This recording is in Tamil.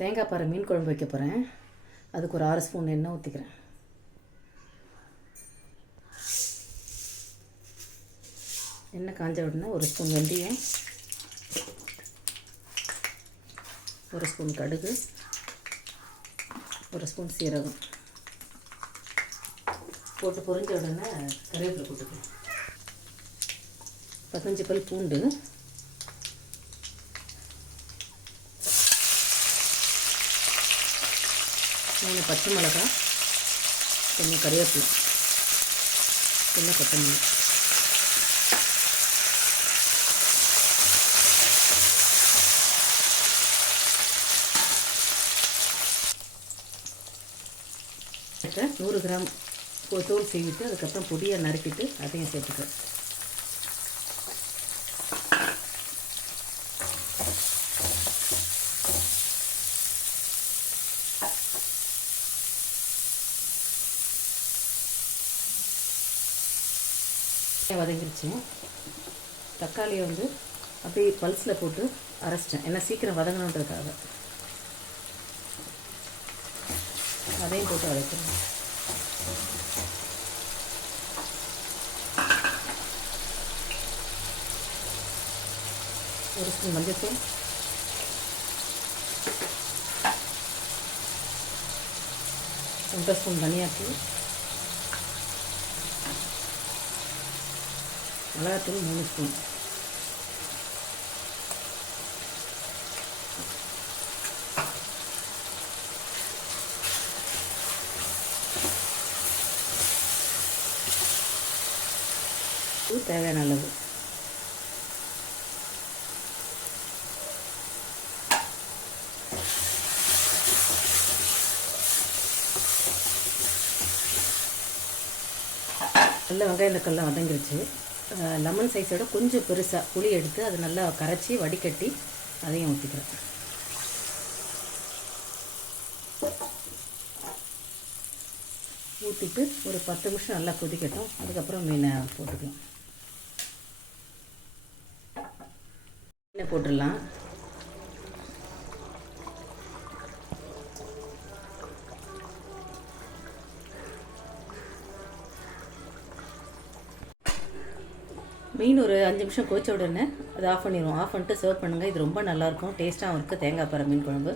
தேங்காய் பாறை மீன் குழம்பு வைக்க போகிறேன். அதுக்கு ஒரு 6 ஸ்பூன் எண்ணெய் ஊற்றிக்கிறேன். எண்ணெய் காஞ்ச உடனே 1 ஸ்பூன் வெந்தயம், 1 ஸ்பூன் கடுகு, 1 ஸ்பூன் சீரகம் போட்டு பொரிஞ்ச உடனே கருவேப்பிலை போட்டுக்கலாம். 15 பல் பூண்டு, 3 பச்சை மிளகாய், கொஞ்சம் கருவேப்பிலை, கொஞ்சம் கொத்தமல்லி. கிட்ட 100 கிராம் தோல் சீவிட்டு அதுக்கப்புறம் பொடியாக நறுக்கிட்டு அதையும் சேர்த்துக்கிறேன். வதங்கிருச்சு. தக்காளியை வந்து அப்படியே பல்ஸில் போட்டு அரைச்சிட்டேன், ஏன்னா சீக்கிரம் வதங்கணுன்றதுக்காக. அதையும் போட்டு வதக்கிறேன். ஒரு ஸ்பூன் மஞ்சள்தூள், ஒன்றரை ஸ்பூன் தனியாத்தூள், மிளகாத்தூள் 3 ஸ்பூன், தேவையான அளவு. நல்ல வெங்காயம் தக்காளிலாம் வதங்கிருச்சு. லெமன் சைஸோட கொஞ்சம் பெருசாக புளி எடுத்து அது நல்லா கரைச்சி வடிகட்டி அதையும் ஊற்றிக்கிறேன். ஊற்றிட்டு ஒரு 10 நிமிஷம் நல்லா கொதிக்கட்டும். அதுக்கப்புறம் மீனை போட்டுக்கலாம். மீனை போட்டுடலாம். மீன் ஒரு 5 நிமிஷம் கொதிச்ச உடனே அதை ஆஃப் பண்ணிடுவோம். ஆஃப் பண்ணிட்டு சர்வ் பண்ணுங்கள். இது ரொம்ப நல்லாயிருக்கும், டேஸ்ட்டாகவும் இருக்குது தேங்காய் பாறை மீன் குழம்பு.